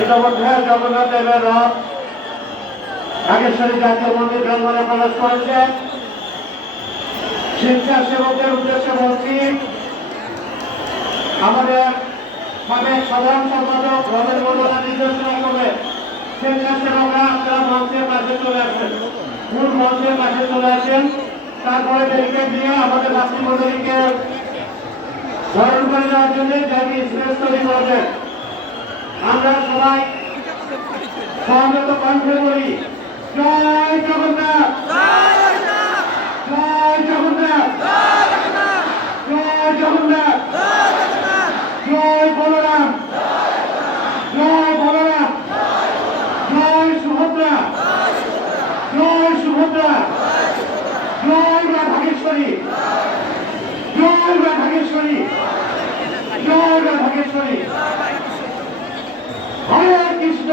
ইতিমধ্যে জগন্নাথ দেবের রথ নাগেশ্বরী জাতীয় মন্দির প্রাঙ্গণে প্রবেশ করেছে। স্বেচ্ছাসেবকদের উদ্দেশ্যে বলছি, আমাদের সাবেক সাধারণ সম্পাদক রমেন মন্ডল নির্দেশনা করবে স্বেচ্ছাসেবকরা আপনারা মঞ্চের পাশে চলে আসেন, মূল মঞ্চের পাশে চলে আসেন। তারপরে ব্যারিকেড দিয়ে আমাদের মাতৃমণ্ডলীকে স্মরণ করে দেওয়ার জন্য জায়গা স্পেস তৈরি করবেন। আমরা সবাই সমবেত কণ্ঠে বলি, জয় জগন্নাথ, জয় জগন্নাথ, জয় জগন্নাথ, জয় বলরাম, জয় বলরাম, জয় সুভদ্রা, জয় সুভদ্রা, জয় রাধাকেশ্বরী, জয় রাধাকেশ্বরী, জয় রাধাকেশ্বরী। হরে কৃষ্ণ।